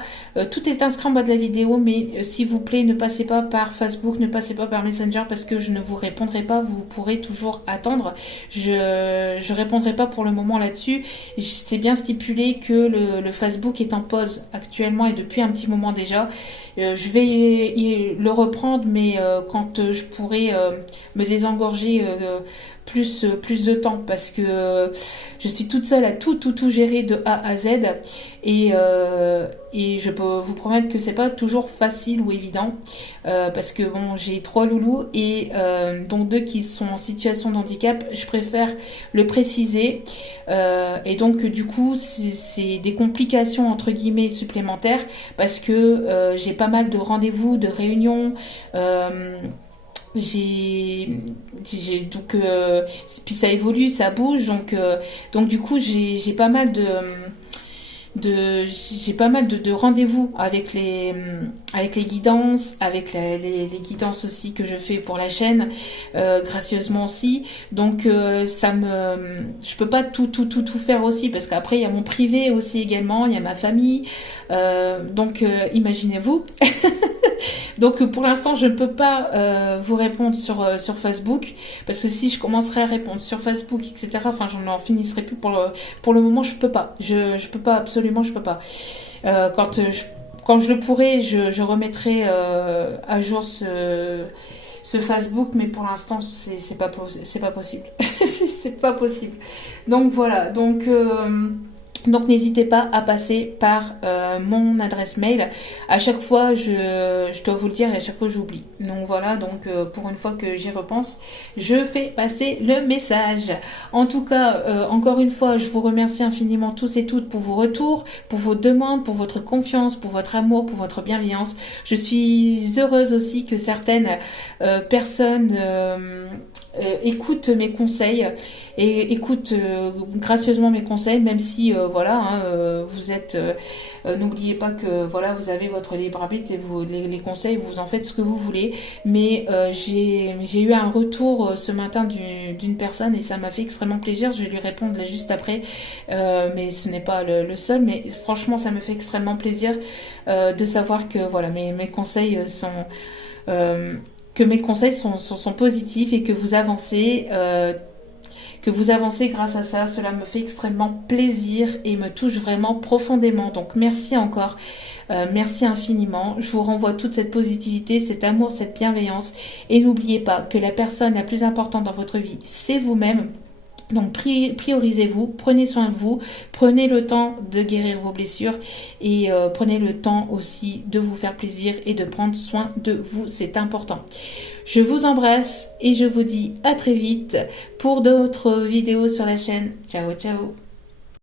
tout est inscrit en bas de la vidéo, mais s'il vous plaît, ne passez pas par Facebook, ne passez pas par Messenger parce que je ne vous répondrai pas, vous pourrez toujours attendre. Je répondrai pas pour le moment là-dessus. C'est bien stipulé que le Facebook est en pause actuellement et depuis un petit moment déjà. Je vais le reprendre, mais quand je pourrai me désengorger plus de temps, parce que je suis toute seule à tout gérer de A à Z et je peux vous promettre que c'est pas toujours facile ou évident parce que bon, j'ai 3 loulous et dont 2 qui sont en situation de handicap. Je préfère le préciser et donc du coup c'est des complications entre guillemets supplémentaires parce que j'ai pas mal de rendez-vous, de réunions. J'ai donc puis ça évolue, ça bouge, donc du coup j'ai pas mal j'ai pas mal de rendez-vous avec les guidances, avec les guidances aussi que je fais pour la chaîne, gracieusement aussi. Donc je peux pas tout faire aussi, parce qu'après il y a mon privé aussi également, il y a ma famille. Donc imaginez-vous. Donc pour l'instant je ne peux pas vous répondre sur Facebook, parce que si je commencerai à répondre sur Facebook, etc., enfin je n'en finisserai plus. Pour le moment je peux pas, je peux pas, absolument je peux pas. Quand je le pourrai, je remettrai à jour ce Facebook, mais pour l'instant c'est pas possible. C'est pas possible. Donc voilà, donc n'hésitez pas à passer par mon adresse mail. À chaque fois, je dois vous le dire, et à chaque fois j'oublie. Donc voilà, donc pour une fois que j'y repense, je fais passer le message. En tout cas, encore une fois, je vous remercie infiniment tous et toutes pour vos retours, pour vos demandes, pour votre confiance, pour votre amour, pour votre bienveillance. Je suis heureuse aussi que certaines personnes écoutent mes conseils et écoutent gracieusement mes conseils, même si vous êtes n'oubliez pas que voilà, vous avez votre libre arbitre et les conseils, vous en faites ce que vous voulez. Mais j'ai eu un retour ce matin d'une personne, et ça m'a fait extrêmement plaisir. Je vais lui répondre là juste après, mais ce n'est pas le seul, mais franchement ça me fait extrêmement plaisir de savoir que voilà, mes conseils sont positifs, et que vous avancez grâce à ça. Cela me fait extrêmement plaisir et me touche vraiment profondément. Donc merci encore, merci infiniment. Je vous renvoie toute cette positivité, cet amour, cette bienveillance, et n'oubliez pas que la personne la plus importante dans votre vie, c'est vous-même. Donc priorisez-vous, prenez soin de vous, prenez le temps de guérir vos blessures, et prenez le temps aussi de vous faire plaisir et de prendre soin de vous, c'est important. Je vous embrasse et je vous dis à très vite pour d'autres vidéos sur la chaîne. Ciao ciao.